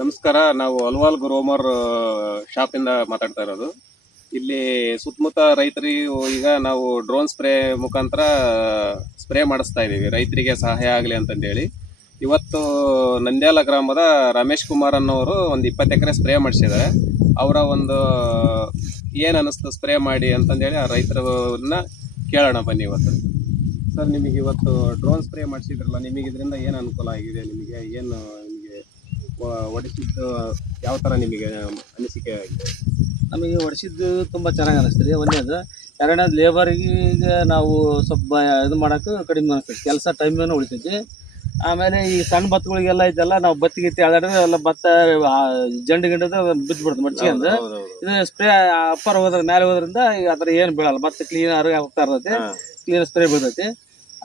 ನಮಸ್ಕಾರ. ನಾವು ಅಲ್ವಾಲ್ ಗ್ರೋಮರ್ ಶಾಪಿಂದ ಮಾತಾಡ್ತಾ ಇರೋದು. ಇಲ್ಲಿ ಸುತ್ತಮುತ್ತ ರೈತರಿಗೂ ಈಗ ನಾವು ಡ್ರೋನ್ ಸ್ಪ್ರೇ ಮುಖಾಂತರ ಸ್ಪ್ರೇ ಮಾಡಿಸ್ತಾ ಇದ್ದೀವಿ, ರೈತರಿಗೆ ಸಹಾಯ ಆಗಲಿ ಅಂತಂದೇಳಿ. ಇವತ್ತು ನಂದ್ಯಾಲ ಗ್ರಾಮದ ರಮೇಶ್ ಕುಮಾರ್ ಅನ್ನೋರು ಒಂದು 20 ಎಕರೆ ಸ್ಪ್ರೇ ಮಾಡಿಸಿದ್ದಾರೆ. ಅವರ ಒಂದು ಏನು ಅನ್ನಿಸ್ತು ಸ್ಪ್ರೇ ಮಾಡಿ ಅಂತಂದೇಳಿ ಆ ರೈತರನ್ನ ಕೇಳೋಣ ಬನ್ನಿ ಇವತ್ತು. ಸರ್, ನಿಮಗೆ ಇವತ್ತು ಡ್ರೋನ್ ಸ್ಪ್ರೇ ಮಾಡಿಸಿದ್ರಲ್ಲ, ನಿಮಗೆ ಇದರಿಂದ ಏನು ಅನುಕೂಲ ಆಗಿದೆ? ನಿಮಗೆ ಏನು ನಿಮಗೆ ಹೊಡಿಸಿದ್ದು ಯಾವ ಥರ ನಿಮಗೆ ಅನಿಸಿಕೆ ಆಗಿದೆ? ನಮಗೆ ಹೊಡಿಸಿದ್ದು ತುಂಬ ಚೆನ್ನಾಗಿ ಅನಿಸ್ತದೆ. ಒಂದನೇದು. ಎರಡನೇದು, ಲೇಬರಿಗೆ ನಾವು ಸ್ವಲ್ಪ ಇದು ಮಾಡೋಕೆ ಕಡಿಮೆ ಅನಿಸ್ತದೆ, ಕೆಲಸ ಟೈಮನ್ನು ಉಳಿತೈತಿ. ಆಮೇಲೆ ಈ ಸಣ್ಣ ಭತ್ತಗಳಿಗೆಲ್ಲ ಇದೆಲ್ಲ ನಾವು ಬತ್ತಿ ಗಿತ್ತಿ ಅಲ್ಲಾಡಿದ್ರೆ ಎಲ್ಲ ಭತ್ತ ಜಂಡು ಗಿಂಡದ ಬಿದ್ದುಬಿಡ್ತು ಮಡ್ಚಿಗೆ ಅಂದು. ಇದು ಸ್ಪ್ರೇ ಅಪ್ಪರ್ ಹೋದ್ರ ಮೇಲೆ ಹೋದ್ರಿಂದ ಆ ಥರ ಏನು ಬೀಳಲ್ಲ, ಭತ್ತ ಕ್ಲೀನ್ ಹೋಗ್ತಾ ಇರ್ತೈತಿ, ಕ್ಲೀನ್ ಸ್ಪ್ರೇ ಬೀಳ್ತೈತಿ.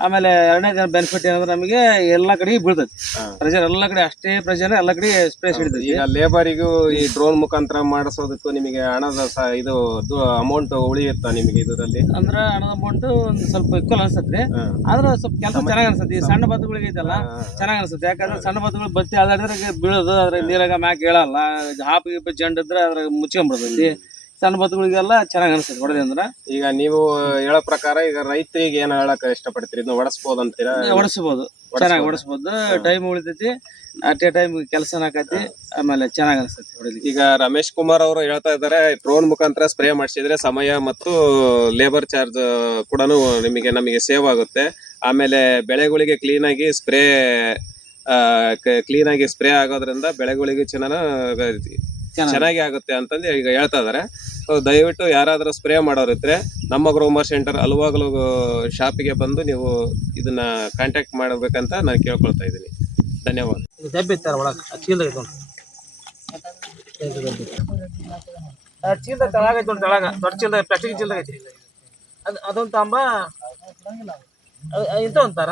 ಆಮೇಲೆ ಎರಡನೇ ದಿನ ಬೆನಿಫಿಟ್ ಏನಂದ್ರೆ ನಮಗೆ ಎಲ್ಲ ಕಡೆ ಬೀಳ್ತೈತಿ ಪ್ರೆಷರ್, ಎಲ್ಲ ಕಡೆ ಅಷ್ಟೇ ಪ್ರೆಷರ್ ಎಲ್ಲ ಕಡೆ ಸ್ಪ್ರೇ ಹಿಡಿತೈತಿ. ಈಗ ಲೇಬರಿಗೂ ಈ ಡ್ರೋನ್ ಮುಖಾಂತರ ಮಾಡಿಸೋದಕ್ಕೂ ನಿಮಗೆ ಹಣದ ಇದು ಅಮೌಂಟ್ ಉಳಿಯುತ್ತಾ ನಿಮಗೆ ಇದರಲ್ಲಿ? ಅಂದ್ರೆ ಹಣದ ಅಮೌಂಟ್ ಒಂದು ಸ್ವಲ್ಪ ಈಕ್ವಲ್ ಅನ್ಸತ್ರಿ, ಆದ್ರೆ ಸ್ವಲ್ಪ ಕೆಲಸ ಚೆನ್ನಾಗಿ ಅನ್ಸತ್ತೆ. ಈ ಸಣ್ಣ ಭತ್ತಗಳಿಗೆ ಐತಲ್ಲ ಚೆನ್ನಾಗಿ ಅನ್ಸುತ್ತೆ, ಯಾಕಂದ್ರೆ ಸಣ್ಣ ಭತ್ತಗಳು ಬತ್ತಿ ಅಲ್ಲಾಡಿದ್ರೆ ಬೀಳೋದು, ಅದ್ರ ನೀರಾಗ ಮ್ಯಾಕ್ ಹೇಳಲ್ಲ, ಹಾಪು ಗೀಪು ಜಂಡ್ ಇದ್ರೆ ಅದ್ರಾಗ ಮುಚ್ಕೊಂಡ್ಬಿಡ್ತೈತಿ. ಸಣ್ಣ ಭತ್ತಗಳಿಗೆಲ್ಲ ಚೆನ್ನಾಗಿ ಅನ್ಸುತ್ತೆ ಹೊಡೆದ ಅಂದ್ರೆ. ಈಗ ನೀವು ಹೇಳೋ ಪ್ರಕಾರ ಈಗ ರೈತರಿಗೆ ಏನು ಹೇಳಕ್ ಇಷ್ಟಪಡ್ತೀರಿ? ಇದನ್ನ ಹೊಡಿಸ್ಬೋದು ಅಂತೀರಾ? ಹೊಡಿಸ್ಬೋದು, ಚೆನ್ನಾಗಿ ಹೊಡಿಸ್ಬೋದು, ಟೈಮ್ ಉಳಿತೈತಿ, ಅಟ್ ಎ ಟೈಮ್ ಕೆಲಸ ಆಕತಿ, ಆಮೇಲೆ ಚೆನ್ನಾಗಿ ಅನ್ಸುತ್ತೆ ಹೊಡಿಲಿಕ್ಕೆ. ಈಗ ರಮೇಶ್ ಕುಮಾರ್ ಅವರು ಹೇಳ್ತಾ ಇದ್ದಾರೆ, ಡ್ರೋನ್ ಮುಖಾಂತರ ಸ್ಪ್ರೇ ಮಾಡಿಸಿದ್ರೆ ಸಮಯ ಮತ್ತು ಲೇಬರ್ ಚಾರ್ಜ್ ಕೂಡ ನಮಗೆ ಸೇವ್ ಆಗುತ್ತೆ. ಆಮೇಲೆ ಬೆಳೆಗಳಿಗೆ ಕ್ಲೀನಾಗಿ ಸ್ಪ್ರೇ ಆಗೋದ್ರಿಂದ ಬೆಳೆಗಳಿಗೆ ಚೆನ್ನಾಗಿ ಆಗುತ್ತೆ ಅಂತಂದು ಈಗ ಹೇಳ್ತಾ ಇದಾರೆ. ದಯವಿಟ್ಟು ಯಾರಾದ್ರೂ ಸ್ಪ್ರೇ ಮಾಡೋರಿದ್ರೆ ನಮ್ಮ ಗ್ರೋಮರ್ ಸೆಂಟರ್ ಅಲ್ವಾಗ್ಲು ಶಾಪಿಗೆ ಬಂದು ನೀವು ಇದನ್ನ ಕಾಂಟ್ಯಾಕ್ಟ್ ಮಾಡಬೇಕಂತ ನಾನು ಕೇಳ್ಕೊಳ್ತಾ ಇದ್ದೀನಿ. ಧನ್ಯವಾದ. ಡಬ್ಬಿ ಇರ್ತಾರ ಒಳಗೆ ಚೀಲ ಐತೆ ಚೀಲ ತೆಳಗೈತೆ ನೋಡಿ, ತೆಳಗ ದೊಡ್ಡ ಚೀಲ ಪ್ಲಾಸ್ಟಿಕ್ ಚೀಲದಾಗ ಐತಿ. ಅದೊಂದು ತಾಂಬ ಇಂಥ ಅಂತಾರ.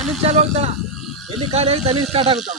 ಅಲ್ಲಿ ಚಾಲು ಹೋಗ್ತಾನ, ಎಲ್ಲಿ ಖಾಲಿ ಆಗಿ ಅಲ್ಲಿ ಸ್ಟಾರ್ಟ್ ಆಗುತ್ತಾನ.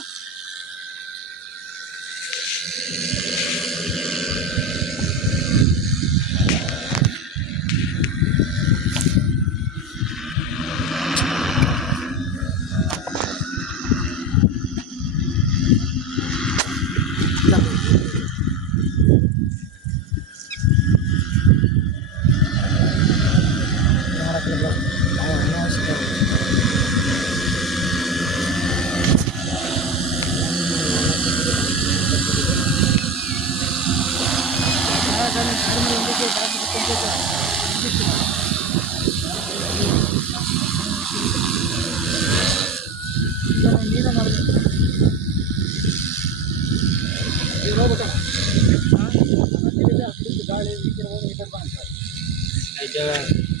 ಗಾಳಿ